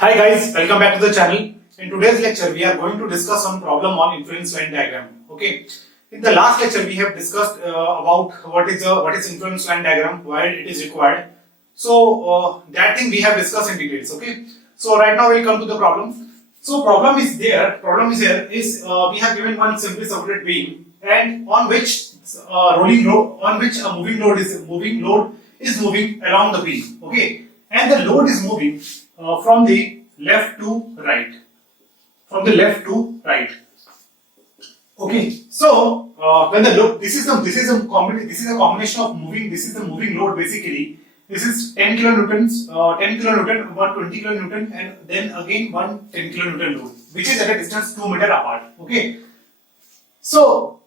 Hi guys, welcome back to the channel. In today's lecture, we are going to discuss some problem on influence line diagram. Okay. In the last lecture, we have discussed about what is influence line diagram, why it is required. So that thing we have discussed in details. Okay. So right now we'll come to the problem. So problem is there. Problem is here is we have given one simply supported beam and on which rolling load, on which a moving load is moving along the beam. Okay. And the load is moving from the left to right. From the left to right. Okay. So when the load, this is a combination of moving. This is the moving load basically. This is 10 kilonewtons, 10 kilonewton, 120 kilonewton, and then again 10 kilonewton load, which is at a distance 2 meter apart. Okay. So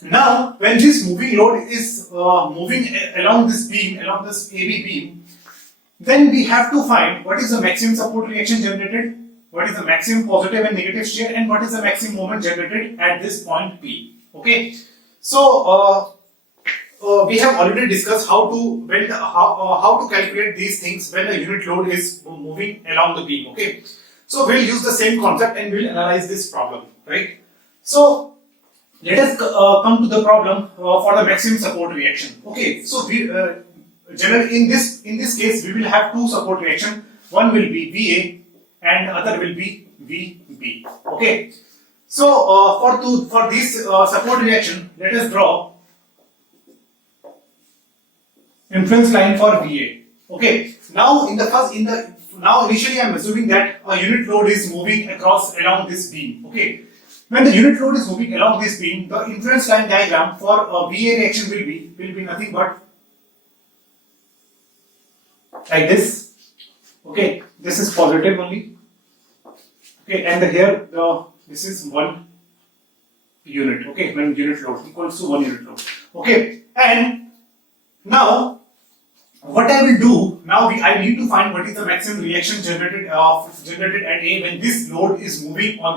now when this moving load is moving along this beam, along this AB beam, then we have to find what is the maximum support reaction generated, what is the maximum positive and negative shear, and what is the maximum moment generated at this point P. Okay. So we have already discussed how to calculate these things when the unit load is moving along the beam. Okay. So we'll use the same concept and we'll analyze this problem, right? So let us come to the problem for the maximum support reaction. Okay. So we generally in this case we will have two support reaction. One will be VA and other will be VB. Okay. So for this support reaction, let us draw influence line for VA. Okay. Now initially I am assuming that a unit load is moving along this beam. Okay. When the unit load is moving along this beam, the influence line diagram for a VA reaction will be nothing but like this. Okay, this is positive only. Okay, and here this is 1 unit. Okay, when unit load equals to 1 unit load. Okay, and now what I will do now, I need to find what is the maximum reaction generated at A when this load is moving along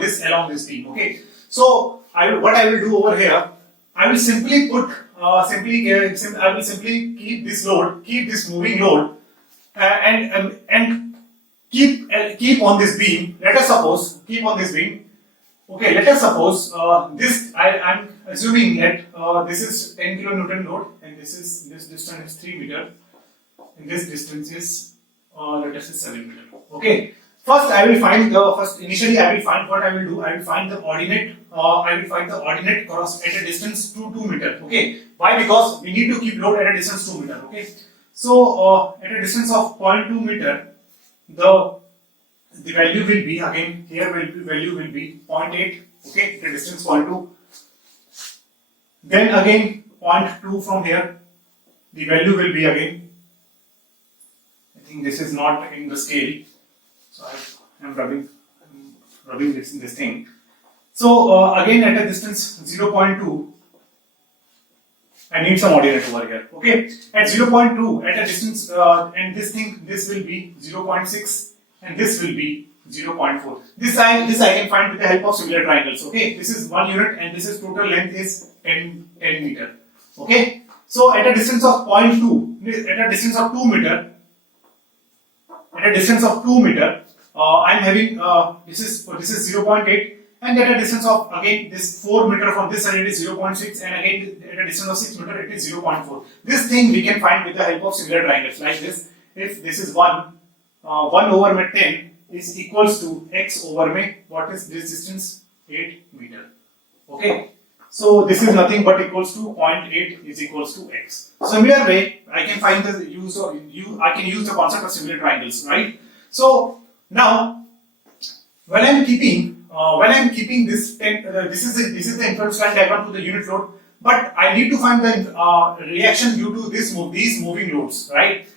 this beam. Okay, so what I will do over here, I will simply put I will simply keep this moving load and keep on this beam. Let us suppose keep on this beam. Okay, let us suppose this I'm assuming that this is 10 kilonewton load and this distance is 3 meter. And this distance is let us say 7 meter. Okay. First, initially I will find what I will do. I will find the ordinate. Cross at a distance to 2 meter. Okay. Why? Because we need to keep load at a distance 2 meter. Okay. So at a distance of 0.2 meter, the value will be again here. Value will be 0.8. Okay. At a distance 0.2. Then again 0.2 from here. The value will be again. I think this is not in the scale, so I am rubbing this thing. So again at a distance 0.2, I need some ordinate over here. Okay, at 0.2 at a distance, and this will be 0.6, and this will be 0.4. This I can find with the help of similar triangles. Okay, this is 1 unit, and this is total length is 10 meter. Okay, so at a distance of 0.2, at a distance of 2 meter. At a distance of 2 meter, I am having this is 0.8, and at a distance of again this 4 meter from this side it is 0.6, and again at a distance of 6 meter it is 0.4. This thing we can find with the help of similar triangles like this. If this is 1 over 10 is equals to x over what is this distance? 8 meter. Okay. So this is nothing but equals to 0.8 is equals to x. Similar way, I can find the I can use the concept of similar triangles, right? So now, when I am keeping this this is the influence line diagram to the unit load, but I need to find the reaction due to these moving loads, right?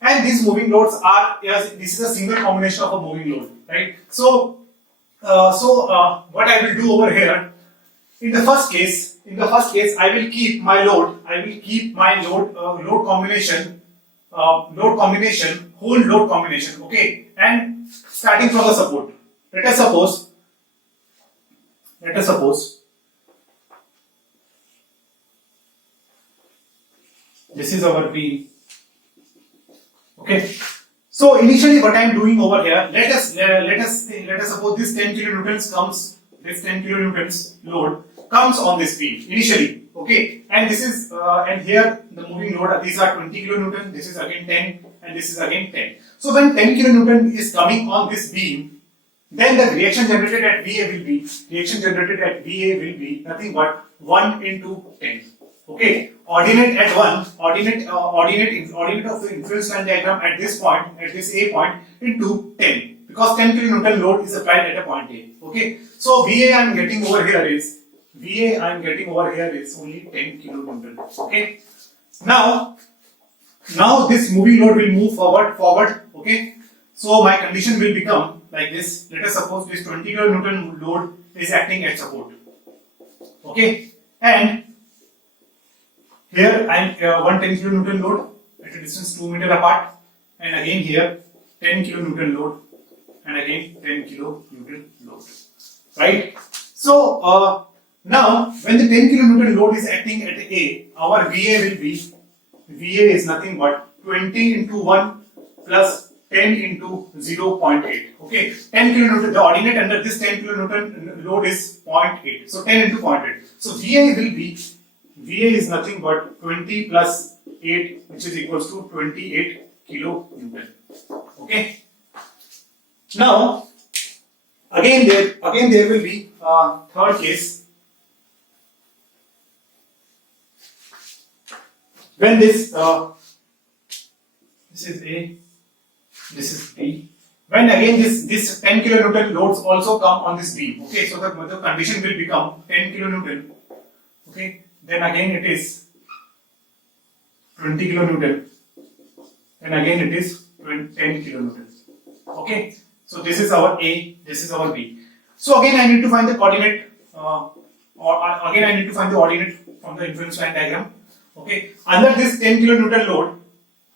And these moving loads are this is a single combination of a moving load, right? So what I will do over here. In the first case, I will keep my load. Load combination, whole load combination. Okay, and starting from the support. Let us suppose this is our beam. Okay, So initially what I am doing over here, let us suppose this 10 kilonewtons comes, this 10 kilonewtons load comes on this beam initially, okay, and this is and here the moving load, these are 20 kilonewton, this is again 10, and this is again 10. So when 10 kilonewton is coming on this beam, then the reaction generated at VA will be nothing but 1 into 10. Okay, ordinate at 1, ordinate of the influence line diagram at this point, at this A point, into 10, because 10 kilonewton load is applied at a point A. Okay, so VA I am getting over here is only 10 kilonewton. Okay, now this moving load will move forward. Okay, so my condition will become like this. Let us suppose this 20 kilonewton load is acting at support. Okay, and here I am one 10 kilonewton load at a distance 2 meter apart, and again here 10 kilonewton load, and again 10 kilonewton load. Right? So now when the 10 kilonewton load is acting at A, our VA is nothing but 20 into 1 plus 10 into 0.8. Okay, 10 kilonewton, the ordinate under this 10 kilonewton load is 0.8. So 10 into 0.8. So VA is nothing but 20 plus 8, which is equals to 28 kilonewton. Okay. Now again there will be third case, when this is A, this is B. When again this 10 kilonewton loads also come on this beam. Okay, so the condition will become 10 kilonewton. Okay, then again it is 20 kilonewton, and again it is 10 kilonewton. Okay, so this is our A, this is our B. So again I need to find the coordinate, again I need to find the ordinate from the influence line diagram. Okay, under this 10 kilonewton load,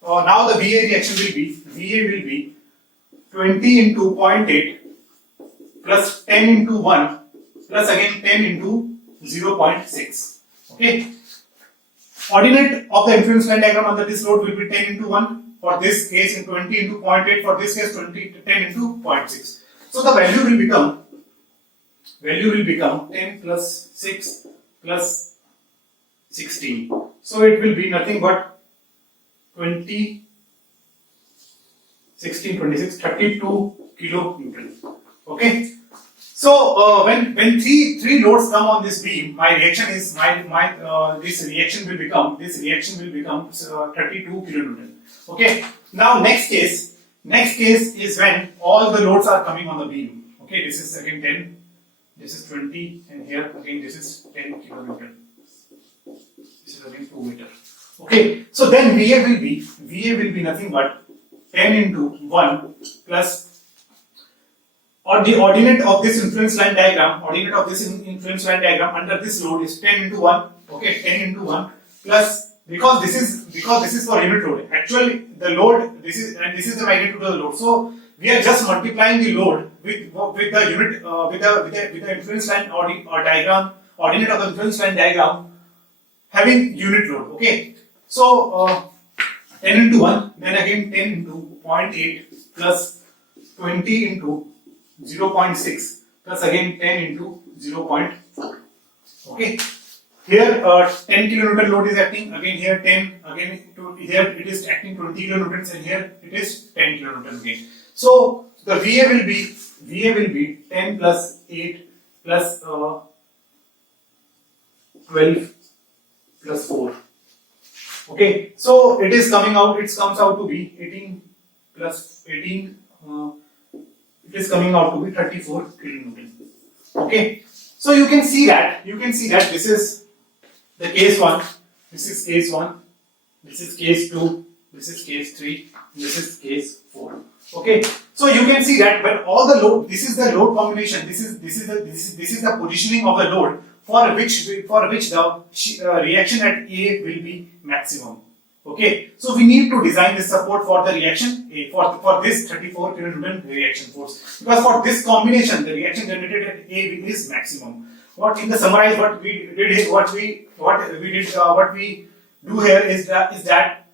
now the VA reaction will be 20 into 0.8 plus 10 into 1 plus again 10 into 0.6. Okay, ordinate of the influence line diagram under this load will be 10 into 1 for this case, and 20 into 0.8 for this case, 10 into 0.6. So the value will become 10 plus 6 plus 16. So it will be nothing but 20, 16, 26, 32 kilonewton. Okay. So when three loads come on this beam, my reaction is this reaction will become 32 kilonewton. Okay. Now next case is when all the loads are coming on the beam. Okay. This is again 10, this is 20, and here again this is 10 kilonewton. This is again 2 meter. Okay, so then VA will be nothing but 10 into 1 plus, or the ordinate of this influence line diagram, under this load is 10 into 1. Okay, 10 into 1 plus, because this is for unit load. Actually, the load, this is the magnitude of the load. So we are just multiplying the load with the unit with the influence line or diagram, ordinate of the influence line diagram having unit load. Okay, so 10 into 1, then again 10 into 0.8 plus 20 into 0.6 plus again 10 into 0.4. Okay, here 10 kilonewton load is acting, again here 10, again here it is acting 20 kilonewtons, and here it is 10 kilonewtons again. So the VA will be 10 plus 8 plus 12 plus 4. Okay, so it comes out to be 18 plus 18, it is coming out to be 34 kilonewton. Okay, so you can see that this is the case 1, this is case 1, this is case 2, this is case 3, this is case 4. Okay, so you can see that when all the load, this is the load combination, this is the positioning of the load for which the reaction at A will be maximum. Okay, so we need to design this support for the reaction A, for this 34 kilonewton reaction force, because for this combination the reaction generated at A is maximum. What in the summarize what we do here is that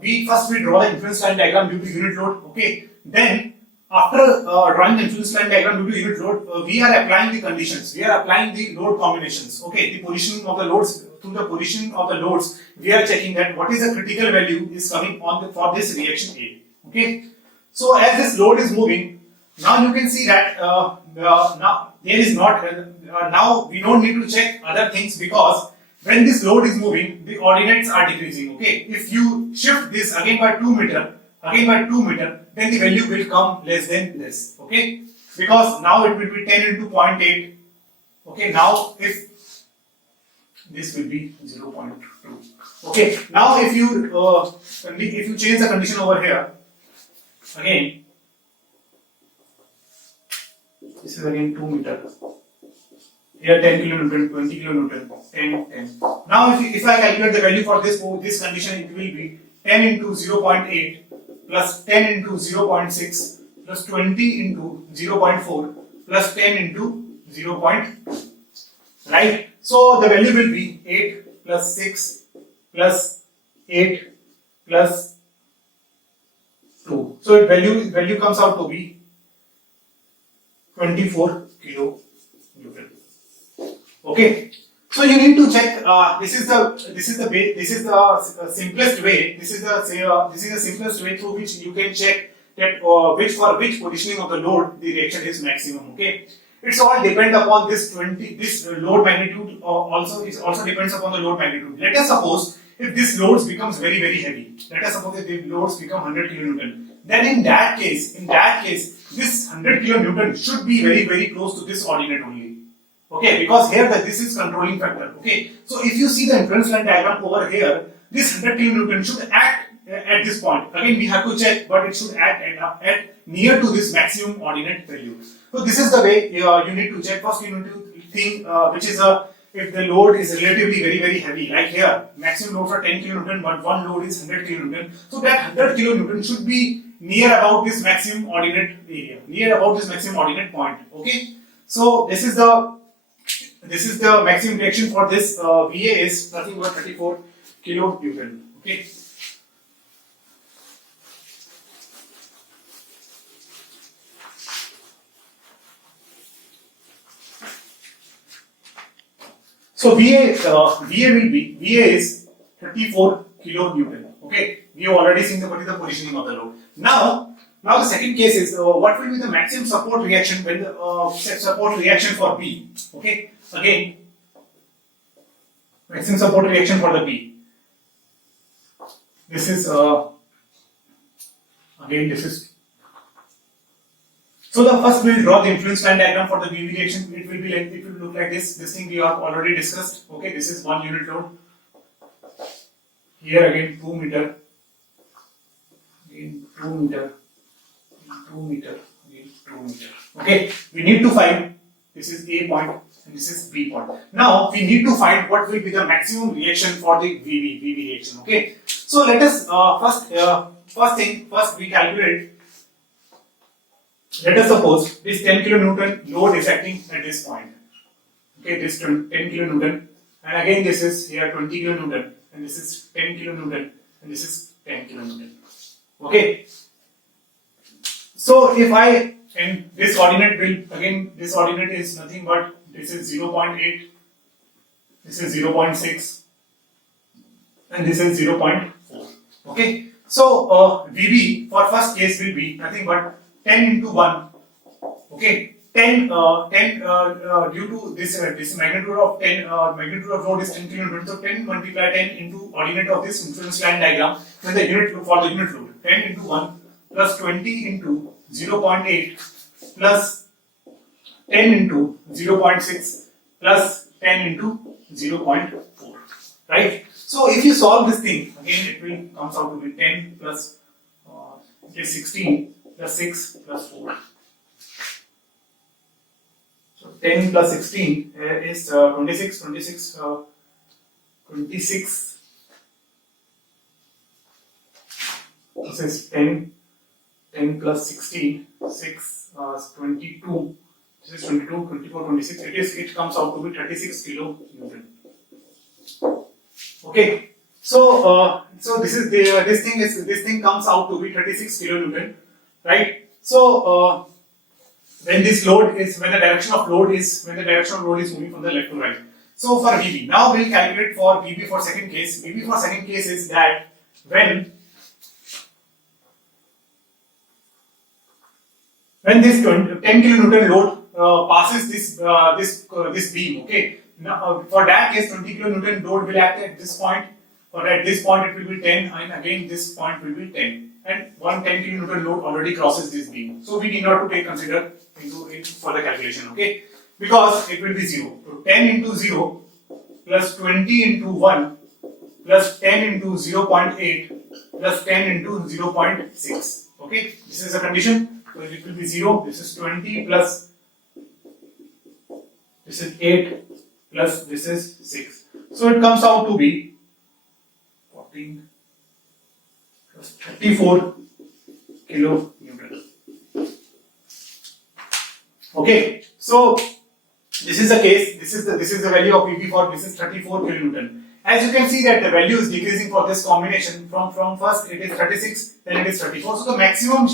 we draw the influence line diagram due to unit load. Okay, then after drawing the influence line diagram due to unit load, we are applying the conditions. We are applying the load combinations. Okay, the positioning of the loads. Through the positioning of the loads, we are checking that what is the critical value is coming on for this reaction A. Okay, so as this load is moving, now you can see that now there is not now we don't need to check other things, because when this load is moving, the ordinates are decreasing. Okay, if you shift this again by 2 meter, then the value will come less than this. Okay, because now it will be 10 into 0.8. Okay, now if this will be 0.2. Okay, now if you change the condition over here, again, this is again 2 meter. Here 10 kilonewton, 20 kilonewton, 10, 10. Now if I calculate the value for this condition, it will be 10 into 0.8 plus 10 into 0.6 plus 20 into 0.4 plus 10 into 0.2. Right? So the value will be 8 plus 6 plus 8 plus 2. So value comes out to be 24 kilonewton. Okay. So you need to check. This is the simplest way. This is the simplest way through which you can check that which positioning of the load the reaction is maximum. Okay. It's all depend upon this load magnitude. Also depends upon the load magnitude. Let us suppose if this loads becomes very heavy. Let us suppose if the loads become 100 kilonewton. Then in that case, this 100 kilonewton should be very close to this ordinate only. Okay, because here this is controlling factor. Okay, so if you see the influence line diagram over here, this 100 kilonewton should act at this point. Again, we have to check, but it should act at near to this maximum ordinate value. So this is the way you need to check. First, you need to think which is if the load is relatively very heavy, like here, maximum loads are 10 kilonewton, but one load is 100 kilonewton. So that 100 kilonewton should be near about this maximum ordinate area, near about this maximum ordinate point. Okay, so this is the maximum reaction for this VA is nothing but 34 kilonewton. Okay. So VA is 34 kilonewton. Okay, we have already seen what is the positioning of the load. Now the second case is what will be the maximum support reaction when the support reaction for B. Okay, again maximum support reaction for the B. This is again this is. So the first we will draw the influence line diagram for the VV reaction. It will look like this. This thing we have already discussed. Okay, this is 1 unit load. Here again 2 meter. Again 2 meter. 2 meter. Again 2 meter. Okay, we need to find this is A point and this is B point. Now we need to find what will be the maximum reaction for the VV reaction. Okay, so let us first we calculate. Let us suppose this 10 kilonewton load is acting at this point. Okay, this 10 kilonewton, and again this is here 20 kilonewton, and this is 10 kilonewton, and this is 10 kilonewton. Okay. So if and this ordinate this ordinate is nothing but this is 0.8, this is 0.6, and this is 0.4. Okay. So VB for first case will be nothing but 10 into 1. Okay, 10 due to this magnitude of 10 magnitude of load is 10 kilonewton. So 10 multiply 10 into ordinate of this influence line diagram. When the unit for the unit load 10 into 1 plus 20 into 0.8 plus 10 into 0.6 plus 10 into 0.4. Right. So if you solve this thing again, it will comes out to be 10 plus 16. Plus 6 plus 4. So 10 plus 16 is 26. 26. This is 10 plus 16. 6 22. This is 22, 24, 26. It comes out to be 36 kilonewton. Okay. So this is the this thing comes out to be 36 kilonewton, right? So when this load is when the direction of load is moving from the left to right. So for VB, now we'll calculate for VB for second case. VB for second case is that when this 10 kilonewton load passes this beam, okay. Now for that case 20 kilonewton load will act at this point, or at this point it will be 10, and again this point will be 10, and one 10 kilonewton load already crosses this beam. So we need not to take consider into it for the calculation, okay, because it will be 0. So 10 into 0 plus 20 into 1 plus 10 into 0.8 plus 10 into 0.6. Okay, this is a condition. So it will be 0. This is 20 plus this is 8 plus this is 6. So it comes out to be 14 plus 34 kilonewton. Okay, so this is the case. This is the value of VB for this is 34 kilonewton. As you can see that the value is decreasing for this combination. From first it is 36, then it is 34. So the maximum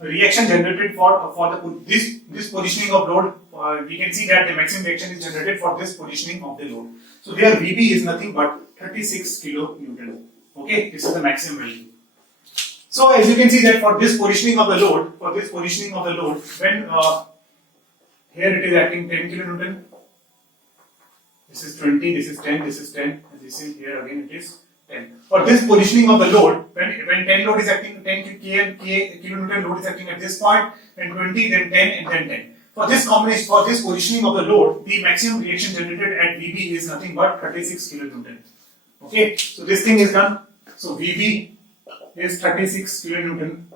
reaction generated for this positioning of load, we can see that the maximum reaction is generated for this positioning of the load. So here VB is nothing but 36 kilonewton. Okay, this is the maximum value. So as you can see that for this positioning of the load, when here it is acting 10 kilonewton. This is 20, this is 10, this is 10, and this is here again it is 10. For this positioning of the load, when 10 load is acting, 10 kilonewton load is acting at this point, then 20, then 10, and then 10. For this combination, for this positioning of the load, the maximum reaction generated at VB is nothing but 36 kilonewton. Okay, so this thing is done. So VB is 36 kilonewton.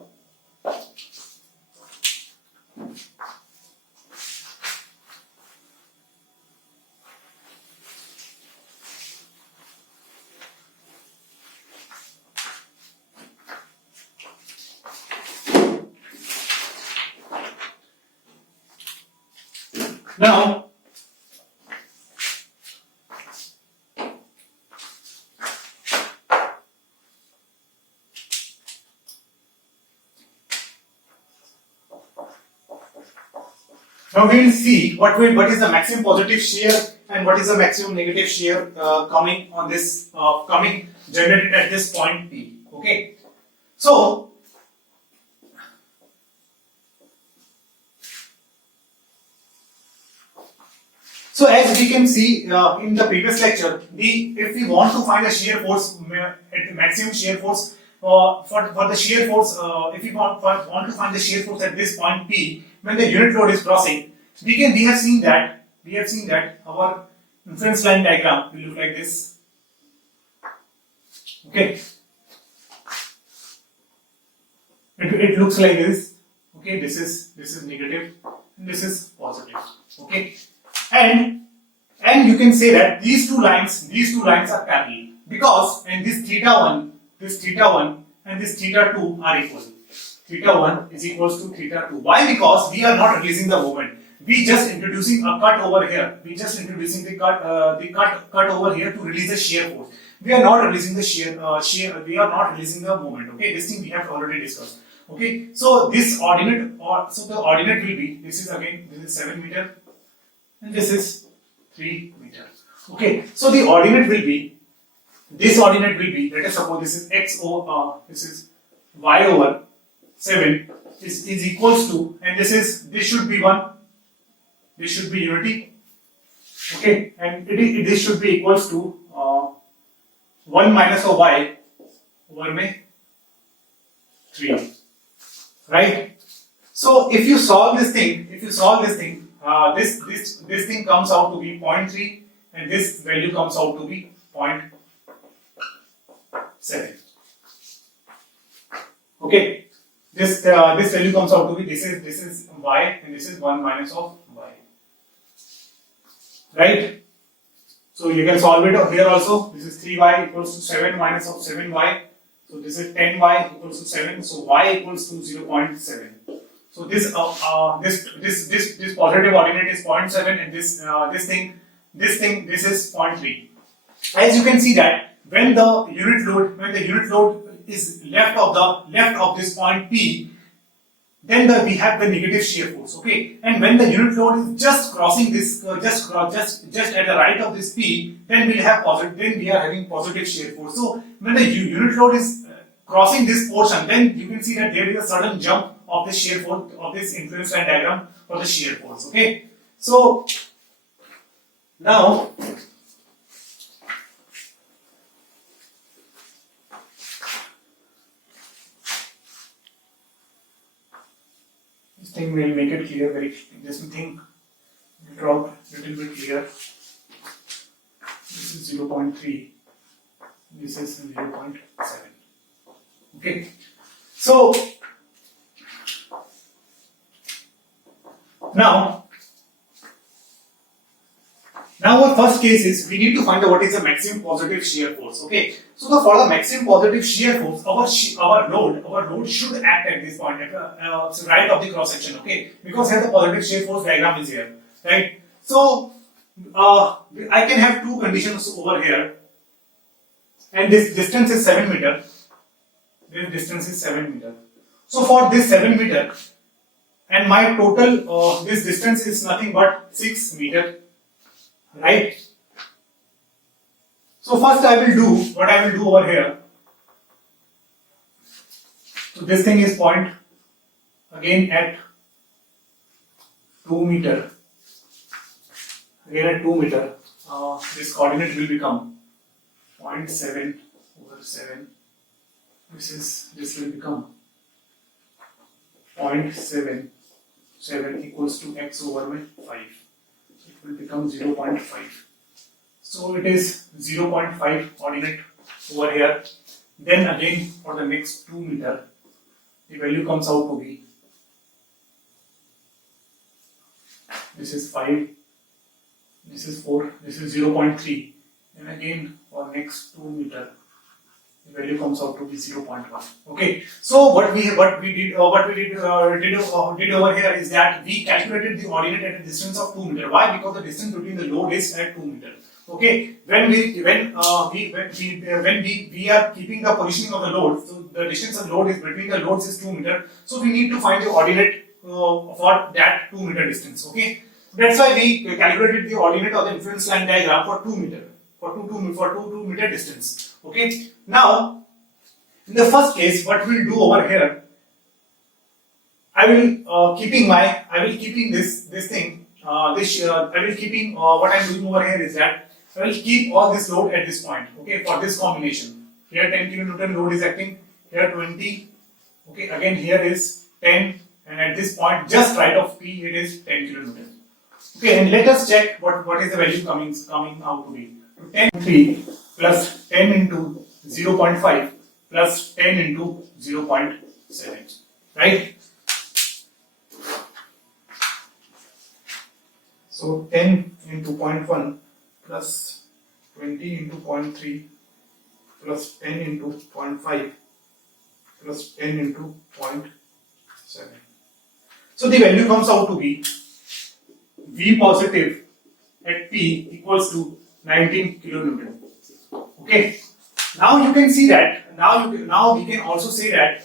Now we will see what is the maximum positive shear and what is the maximum negative shear coming on this generated at this point P. Okay, so as we can see in the previous lecture, if we want to find a shear force, maximum shear force for the shear force, if we want to find the shear force at this point P, when the unit load is crossing, we have seen that our inference line diagram will look like this. Okay, it looks like this. Okay, this is negative and this is positive. Okay, and you can say that these two lines are parallel, because and this theta 1 and this theta 2 are equal. Theta 1 is equals to theta 2. Why? Because we are not releasing the moment. We just introducing a cut over here. We just introducing the cut over here to release the shear force. We are not releasing the we are not releasing the moment. Okay, this thing we have already discussed. Okay, so this ordinate, so the ordinate will be, this is 7 meter and this is 3 meter. Okay, so the ordinate will be, let us suppose this is this is y over 7 is equals to, and this should be 1, this should be unity. Okay, and this should be equals to 1 minus of y over में 3, right? So if you solve this thing, this thing comes out to be 0.3 and this value comes out to be 0.7. Okay, this value comes out to be, this is y and this is 1 minus of y, right? So you can solve it here also. This is 3y equals to 7 minus of 7y. So this is 10y equals to 7. So y equals to 0.7. So this positive ordinate is 0.7 and this is 0.3. As you can see that when the unit load is left of this point P, then we have the negative shear force. Okay, and when the unit load is just crossing this, just at the right of this P, then we have positive. Then we are having positive shear force. So when the unit load is crossing this portion, then you can see that there is a sudden jump of the shear force of this influence line diagram for the shear force. Okay, so now this thing will make it clear. This thing will draw a little bit clear. This is 0.3. This is 0.7. Okay, so now our first case is we need to find out what is the maximum positive shear force. Okay, so for the maximum positive shear force, our load should act at this point, at the right of the cross section. Okay, because here the positive shear force diagram is here, right? So I can have two conditions over here, and this distance is 7 meter. This distance is 7 meter. So for this 7 meter, and my total this distance is nothing but 6 meter. Right? So first I will do what I will do over here. So this thing is point again at 2 meter. Again at 2 meter. This coordinate will become 0.7 over 7. This will become 0.77 equals to x over 5. It will become 0.5. So it is 0.5 coordinate over here. Then again for the next 2 meter, the value comes out to be, this is 5, this is 4, this is 0.3. And again for next 2 meter, the value comes out to be 0.1. Okay, so what we did over here is that we calculated the ordinate at a distance of 2 meter. Why? Because the distance between the load is at 2 meter. Okay, when we are keeping the positioning of the load, so the distance of load is between the loads is 2 meter. So we need to find the ordinate for that 2 meter distance. Okay, that's why we calculated the ordinate of the influence line diagram for 2 meter, for 2 meter distance. Okay, now in the first case, what we'll do over here, I will keeping this thing. I will keeping what I'm doing over here is that I will keep all this load at this point. Okay, for this combination. Here 10 kilonewton load is acting. Here 20. Okay, again here is 10, and at this point, just right of P, it is 10 kilonewton. Okay, and let us check what is the value coming out to be. 10 plus 10 into 0.5 plus 10 into 0.7, right? So 10 into 0.1 plus 20 into 0.3 plus 10 into 0.5 plus 10 into 0.7. So the value comes out to be V positive at P equals to 19 kilonewton. Okay. Now you can see that. Now we can also say that.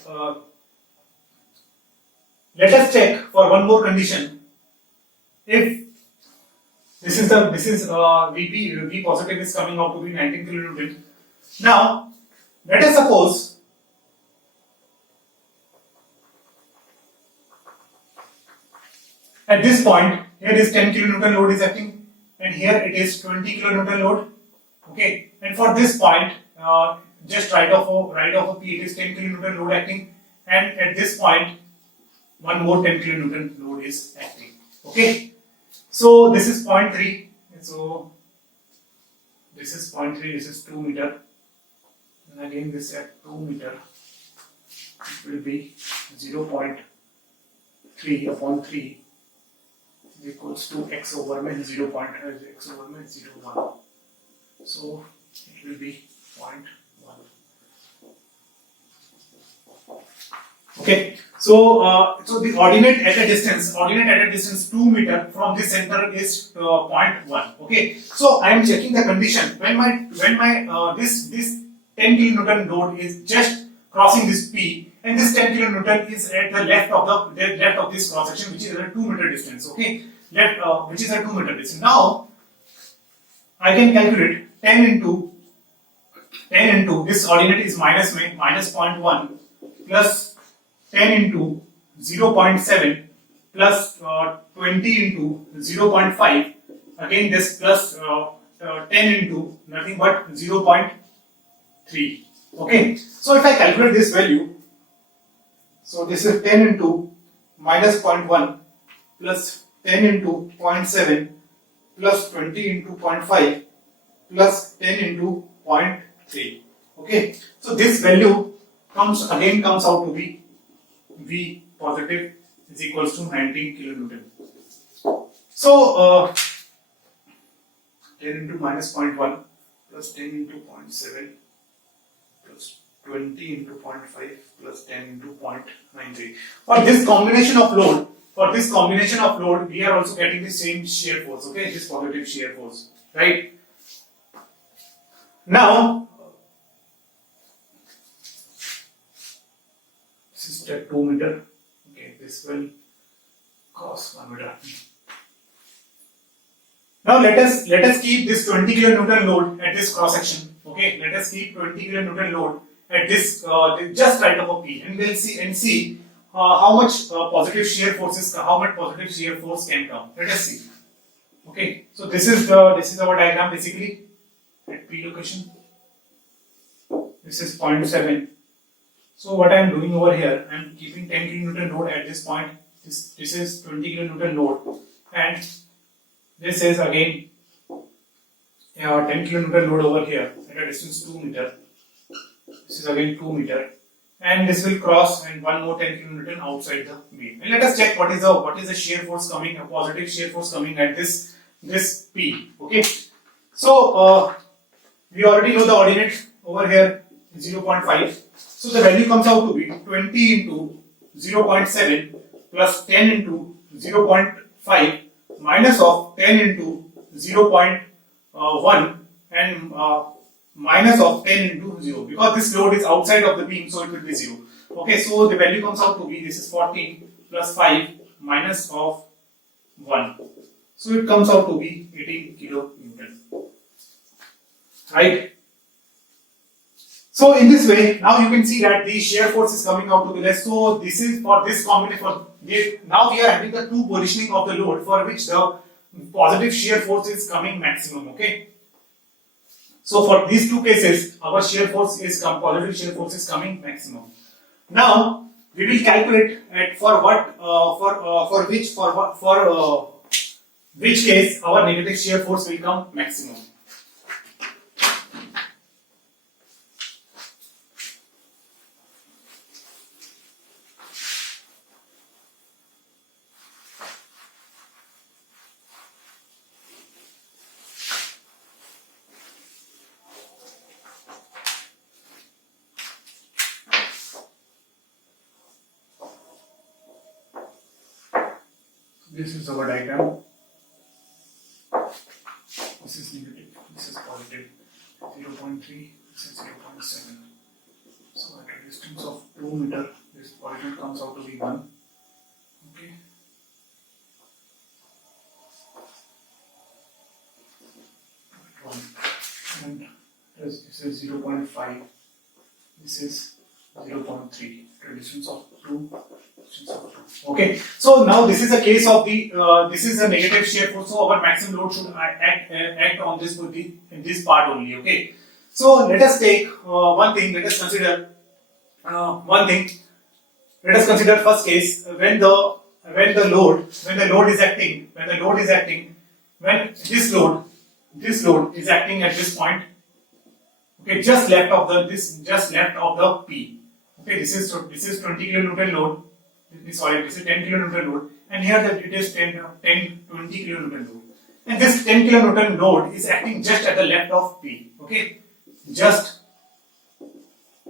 Let us check for one more condition. If V positive is coming out to be 19 kilonewton. Now let us suppose at this point here is 10 kilonewton load is acting, and here it is 20 kilonewton load. Okay, and for this point, just right off of P, it is 10 kilonewton load acting, and at this point, one more 10 kilonewton load is acting. Okay, so this is 0.3. So this is 0.3. This is 2 meter, and again this at 2 meter, it will be 0.3 upon 3 equals to x over 0.01. So it will be 0.1. Okay. So the ordinate at a distance 2 meter from this center is 0.1. Okay. So I am checking the condition when my this 10 kilonewton load is just crossing this P, and this 10 kilonewton is at the left of this cross section, which is at a 2 meter distance. Okay. Which is a 2 meter distance. Now I can calculate 10 into this ordinate is minus 0.1 plus 10 into 0.7 plus 20 into 0.5, again this plus 10 into nothing but 0.3. Okay, so if I calculate this value, so this is 10 into minus 0.1 plus 10 into 0.7 plus 20 into 0.5 plus 10 into 0.3. Okay, so this value comes out to be V positive is equals to 19 kilonewton. So 10 into minus 0.1 plus 10 into 0.7 plus 20 into 0.5 plus 10 into 0.93. For this combination of load, we are also getting the same shear force. Okay, this positive shear force, right? Now this is at 2 meter. Okay, this will cross 1 meter. Now let us keep this 20 kilonewton load at this cross section. Okay, let us keep 20 kilonewton load at this just right above P, and we'll see how much positive shear force can come. Let us see. Okay, so this is our diagram basically at P location. This is 0.7. So what I am doing over here, I am keeping 10 kilonewton load at this point. This is 20 kilonewton load, and this is again 10 kilonewton load over here at a distance 2 meter. This is again 2 meter, and this will cross and one more 10 kilonewton outside the beam. And let us check what is the shear force coming, a positive shear force coming at this P. Okay, so we already know the ordinate over here 0.5. So the value comes out to be 20 into 0.7 plus 10 into 0.5 minus of 10 into 0.1 and minus of 10 into 0, because this load is outside of the beam, so it will be 0. Okay, so the value comes out to be, this is 14 plus 5 minus of 1. So it comes out to be 18 kilonewton. Right? So in this way, now you can see that the shear force is coming out to be less. So this is for this combination. Now we are having the two positioning of the load for which the positive shear force is coming maximum. Okay. So for these two cases, our shear force is positive shear force is coming maximum. Now we will calculate at for which case our negative shear force will come maximum. This is our diagram. This is negative, this is positive. 0.3, this is 0.7. So at a distance of 2 meter, this positive comes out to be 1. Okay. And this is 0.5. This is 0.3. At a distance of 2. Okay, so now this is a case of the this is a negative shear force, so our maximum load should act on this in this part only. Okay, so let us take one thing. Let us consider one thing. Let us consider first case when the load is acting when this load is acting at this point. Okay, just left of the P. Okay, this is 20 kilonewton load. Sorry, this is 10 kilonewton load, and here it is 20 kilonewton load. And this 10 kilonewton load is acting just at the left of P. Okay, just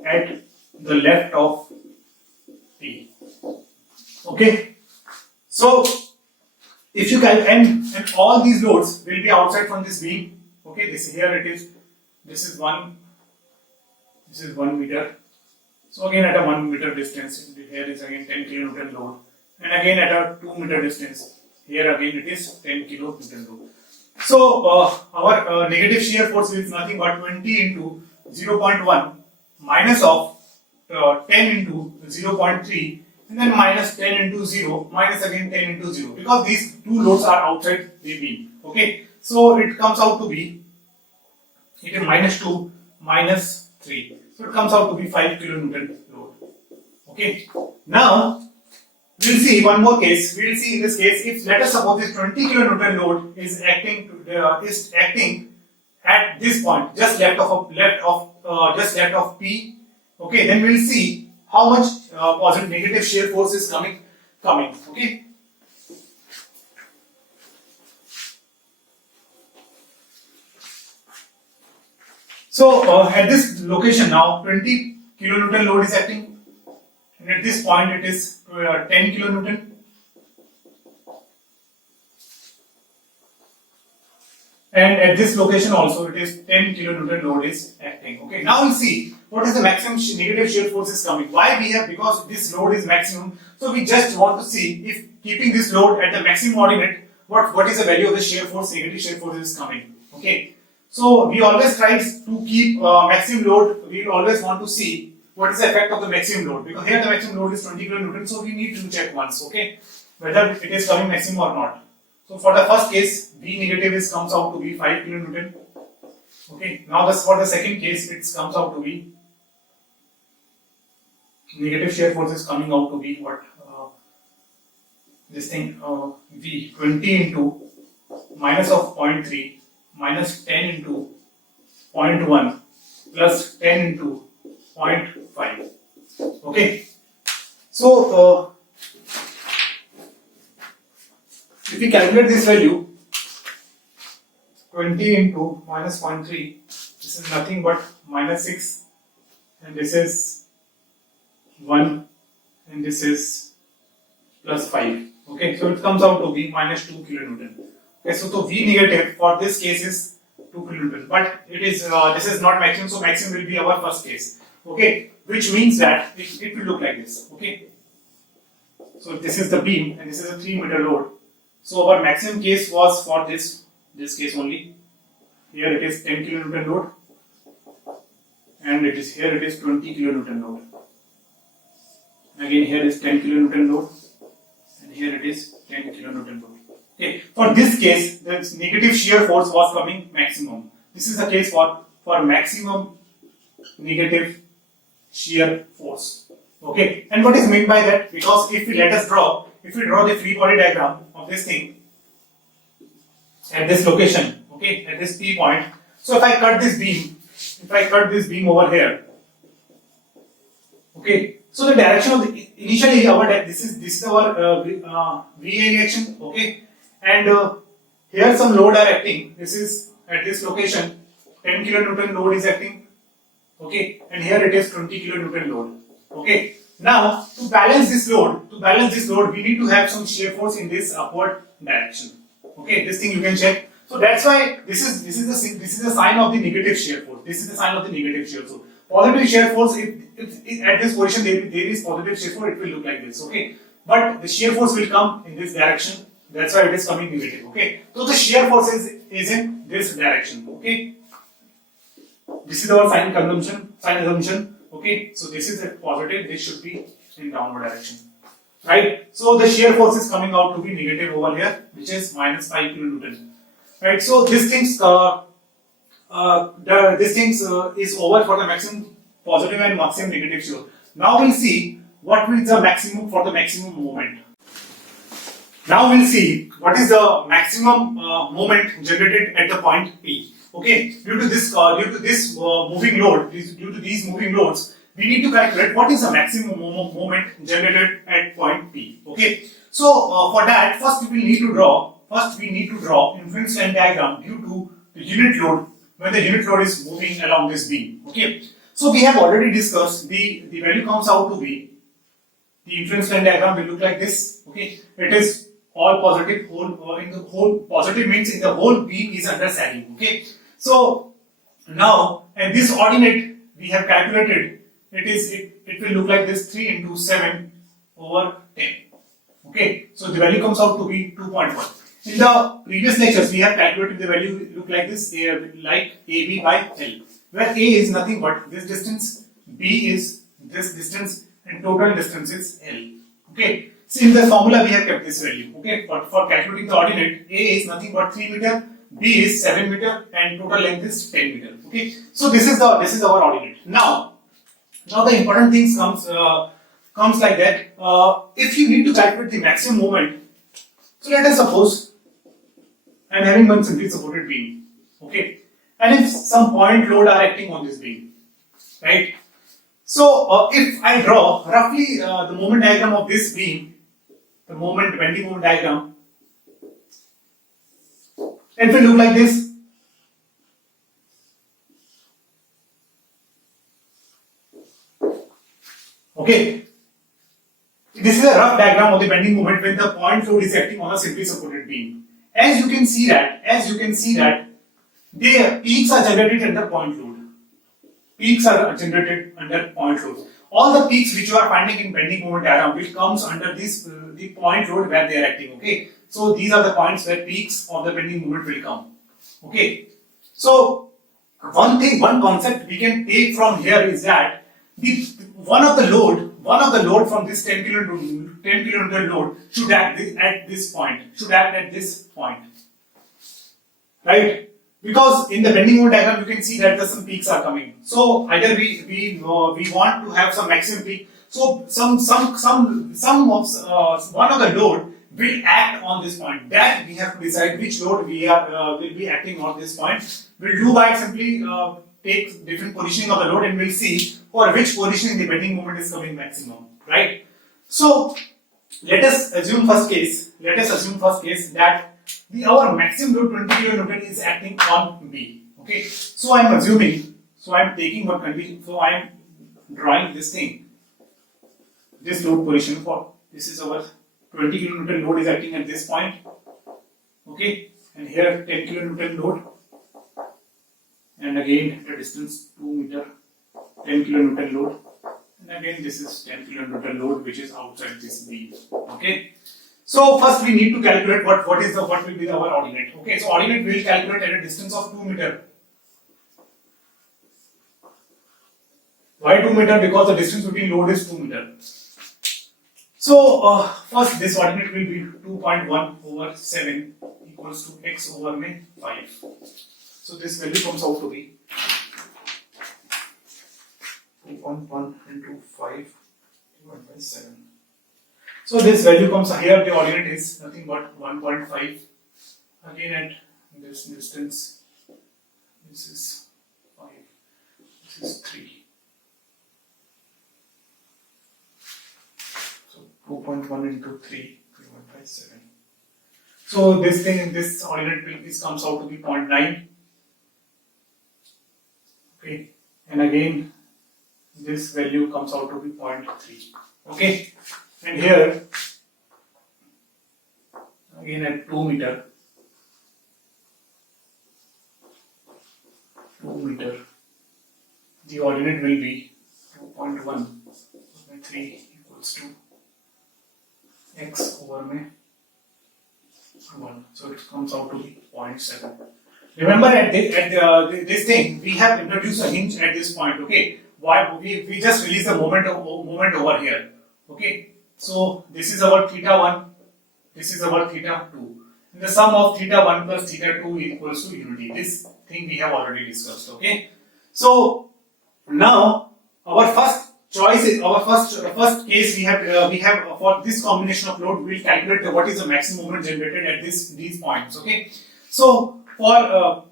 at the left of P. Okay, so if you can, and all these loads will be outside from this beam. Okay, this here it is. This is 1 meter. So again at a 1 meter distance, here is again 10 kilonewton load, and again at a 2 meter distance, here again it is 10 kilonewton load. So our negative shear force is nothing but 20 into 0.1 minus of 10 into 0.3, and then minus 10 into 0 minus again 10 into 0, because these two loads are outside the beam. Okay, so it comes out to be, it is minus 2 minus 3, so it comes out to be 5 kilonewton load. Okay, now we'll see one more case. We'll see in this case, if let us suppose this 20 kilonewton load is acting at this point, just left of P. Okay, then we'll see how much positive negative shear force is coming. Okay. So at this location now 20 kilonewton load is acting, and at this point it is 10 kilonewton. And at this location also it is 10 kilonewton load is acting. Okay, now we'll see what is the maximum negative shear force is coming. Why we have, because this load is maximum, so we just want to see if keeping this load at the maximum ordinate, what is the value of the shear force, negative shear force is coming. Okay, so we always try to keep maximum load. We always want to see what is the effect of the maximum load, because here the maximum load is 20 kilonewton, so we need to check once, okay, whether it is coming maximum or not. So for the first case, V negative comes out to be 5 kilonewton. Okay, now for the second case, it comes out to be negative shear force is coming out to be what? This thing V 20 into minus of 0.3 minus 10 into 0.1 plus 10 into 0.5. Okay, so if we calculate this value, 20 into minus 0.3, this is nothing but minus 6, and this is 1, and this is plus 5. Okay, so it comes out to be minus 2 kilonewton. Okay, so the V negative for this case is 2 kilonewton, but it is this is not maximum, so maximum will be our first case. Okay, which means that it will look like this. Okay, so this is the beam, and this is a 3 meter load. So our maximum case was for this case only. Here it is 10 kilonewton load, and it is here it is 20 kilonewton load. Again here is 10 kilonewton load, and here it is 10 kilonewton load. Okay, for this case the negative shear force was coming maximum. This is the case for maximum negative shear force. Okay, and what is meant by that? Because if we draw the free body diagram of this thing at this location, okay, at this P point. So if I cut this beam over here, okay, so the direction of the initially this is our VA reaction, okay, and here some load are acting. This is at this location 10 kilonewton load is acting, okay, and here it is 20 kilonewton load. Okay, now to balance this load, we need to have some shear force in this upward direction. Okay, this thing you can check. So that's why this is the sign of the negative shear force. This is the sign of the negative shear force. Positive shear force, if at this position there is positive shear force, it will look like this. Okay, but the shear force will come in this direction. That's why it is coming negative. Okay, so the shear force is in this direction. Okay, this is our sign assumption. Okay, so this is a positive, this should be in downward direction, right? So the shear force is coming out to be negative over here, which is minus 5 kilonewton, right? So this things is over for the maximum positive and maximum negative shear. Now we'll see what is the maximum for the maximum moment. Now we'll see what is the maximum moment generated at the point P. Okay, due to this moving load, due to these moving loads, we need to calculate what is the maximum moment generated at point P. Okay, so for that, first we need to draw inference line diagram due to the unit load when the unit load is moving along this beam. Okay, so we have already discussed the value comes out to be The influence line diagram will look like this. Okay, it is all positive. Whole positive means in the whole beam is under sagging. Okay, so now and this ordinate we have calculated. It will look like this 3 into 7 over 10. Okay, so the value comes out to be 2.1. In the previous lectures, we have calculated the value look like this, like AB by L, where A is nothing but this distance, B is this distance, and total distance is L. Okay, so in the formula we have kept this value. Okay, but for calculating the ordinate, A is nothing but 3 meter, B is 7 meter, and total length is 10 meter. Okay, so this is our ordinate. Now the important things comes like that. If you need to calculate the maximum moment, so let us suppose I am having one simply supported beam. Okay, and if some point load are acting on this beam, right? So if I draw roughly the moment diagram of this beam, the bending moment diagram, it will look like this. Okay, this is a rough diagram of the bending moment when the point load is acting on a simply supported beam. As you can see that, their peaks are generated under point load. Peaks are generated under point load. All the peaks which you are finding in bending moment diagram will comes under this the point load where they are acting. Okay, so these are the points where peaks of the bending moment will come. Okay, so one concept we can take from here is that one of the load from this 10 kN load should act at this point, right? Because in the bending moment diagram you can see that some peaks are coming. So either we want to have some maximum peak. So some of one of the load will act on this point. That we have to decide which load will be acting on this point. We'll do by simply take different positioning of the load and we'll see for which position the bending moment is coming maximum, right? So let us assume first case that our maximum load 20 kN is acting on B. Okay, so I am taking one condition, so I am drawing this load position for this is our 20 kN load is acting at this point. Okay, and here 10 kN load, and again the distance 2 meter, 10 kN load, and again this is 10 kN load which is outside this beam. Okay, so first we need to calculate what will be our ordinate. Okay, so ordinate we will calculate at a distance of 2 meter. Why 2 meter? Because the distance between load is 2 meter. So first this ordinate will be 2.1 over 7 equals to x over 5. So this value comes out to be 2.1 into 5 divided by 7. So this value comes here, the ordinate is nothing but 1.5. Again at this distance, this is 5, this is 3. So 2.1 into 3 divided by 7. So this ordinate comes out to be 0.9. Okay, and again this value comes out to be 0.3. Okay, and here again at 2 meter, the ordinate will be 2.1 3 equals to x over 1. So it comes out to be 0.7. Remember at this thing we have introduced a hinge at this point. Okay, why we just release the moment over here. Okay, so this is our theta 1, this is our theta 2. And the sum of theta 1 plus theta 2 equals to unity. This thing we have already discussed. Okay, so now our first choice is first case we have for this combination of load we will calculate what is the maximum moment generated at these points. Okay, so for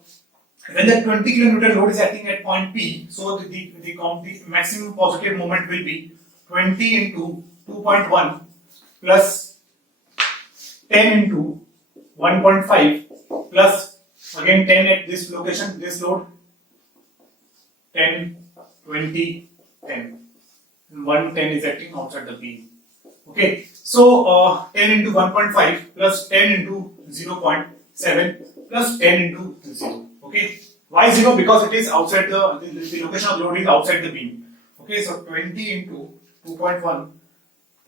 when the 20 kN load is acting at point P, so the maximum positive moment will be 20 into 2.1 plus 10 into 1.5 plus again 10 at this location, this load 10, 20, 10. And 110 is acting outside the beam. Okay, so 10 into 1.5 plus 10 into 0.7 plus 10 into 0. Okay, why 0? Because it is outside the location of load is outside the beam. Okay, so 20 into 2.1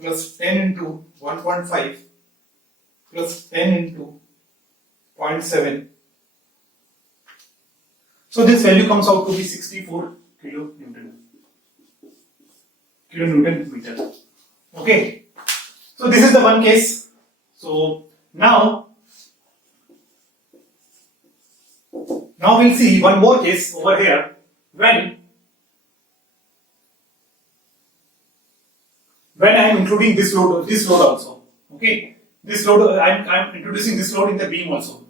plus 10 into 1.5 plus 10 into 0.7. So this value comes out to be 64 kilonewton meter. Okay, so this is the one case. So now we'll see one more case over here when I am including this load also. Okay, this load I'm introducing this load in the beam also.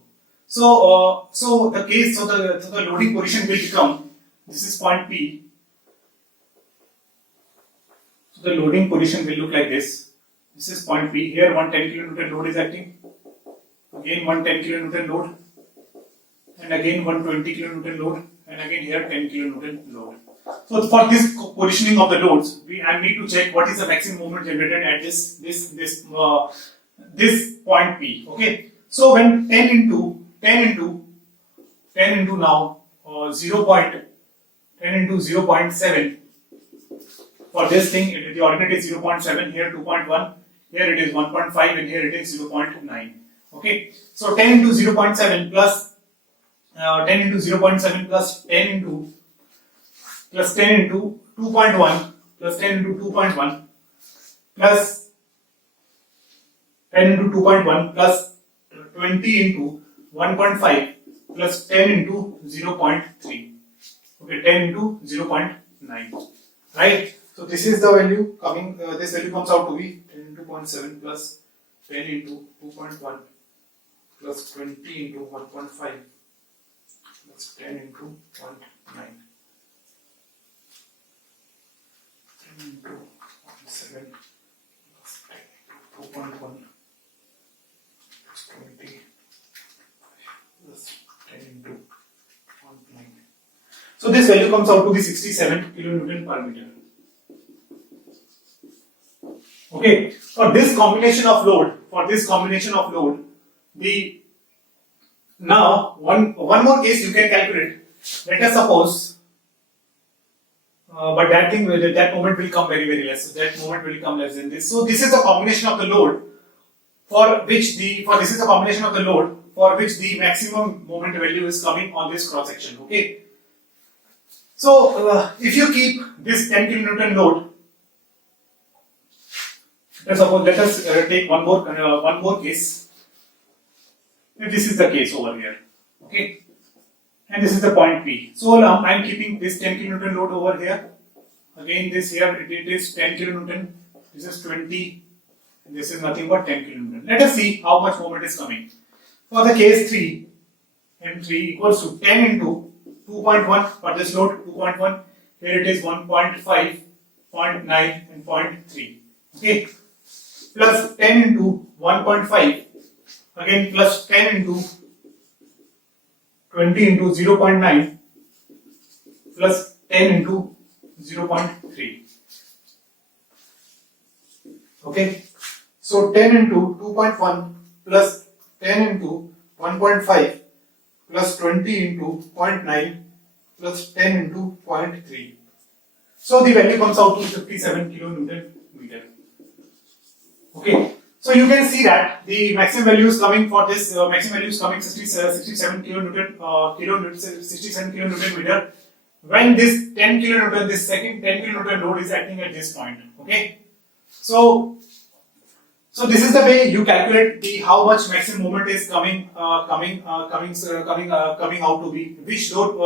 So the loading position will become, this is point P. So the loading position will look like this. This is point P. Here one 10 kilonewton load is acting. Again one 10 kilonewton load. And again 120 kilonewton load. And again here 10 kilonewton load. So for this positioning of the loads, I need to check what is the maximum moment generated at this point P. Okay. So when 10 into now 10 into 0.7. For this thing, the ordinate is 0.7, here 2.1, here it is 1.5, and here it is 0.9. Okay, so 10 into 0.7 plus 10 into 0.7 plus 10 into 2.1 plus 10 into 2.1 plus 10 into 2.1 plus 20 into 1.5 plus 10 into 0.3. Okay, 10 into 0.9. Right? So this is the value coming, this value comes out to be 10 into 0.7 plus 10 into 2.1 plus 20 into 1.5 plus 10 into 0.9. 10 into 0.7 plus 10 into 2.1 plus 20 plus 10 into 0.9. So this value comes out to be 67 kilonewton per meter. Okay, for this combination of load, the now one more case you can calculate. Let us suppose, but that moment will come very less. That moment will come less than this. So this is the combination of the load for which the maximum moment value is coming on this cross section. Okay. So if you keep this 10 kilonewton load. Let us take one more case. This is the case over here, okay, and this is the point P. So I am keeping this 10 kilonewton load over here. Again, this here it is 10 kilonewton. This is 20, and this is nothing but 10 kilonewton. Let us see how much moment is coming. For the case 3, M3 equals to 10 into 2.1 for this load 2.1. Here it is 1.5, 0.9, and 0.3. Okay. Plus 10 into 1.5, again plus 10 into 20 into 0.9 plus 10 into 0.3. Okay, so 10 into 2.1 plus 10 into 1.5 plus 20 into 0.9 plus 10 into 0.3. So the value comes out to 57 kilonewton meter. Okay, so you can see that the maximum value is coming for this, maximum value is coming 67 kilonewton meter when this 10 kilonewton, this second 10 kilonewton load is acting at this point. Okay, so this is the way you calculate the how much maximum moment is coming out to be, which load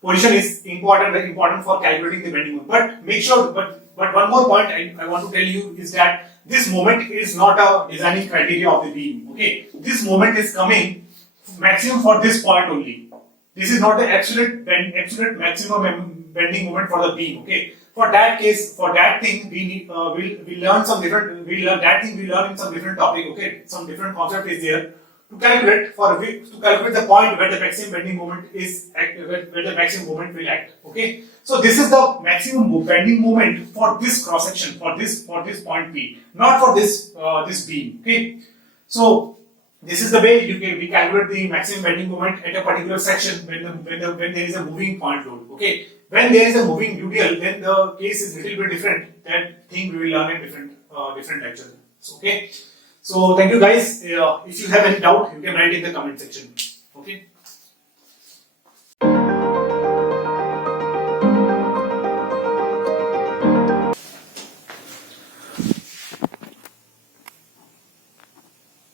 position is important for calculating the bending moment. But make sure, but one more point I want to tell you is that this moment is not a designing criteria of the beam. Okay, this moment is coming maximum for this point only. This is not the absolute maximum bending moment for the beam. Okay, for that case, for that thing we need we'll learn some different. We learn in some different topic. Okay, some different concept is there to calculate the point where the maximum bending moment is where the maximum moment will act. Okay, so this is the maximum bending moment for this cross section, for this point P, not for this beam. Okay, so this is the way we calculate the maximum bending moment at a particular section when there is a moving point load. Okay, when there is a moving UDL, then the case is little bit different. That thing we will learn in different lecture. Okay. So thank you guys. If you have any doubt, you can write in the comment section. Okay.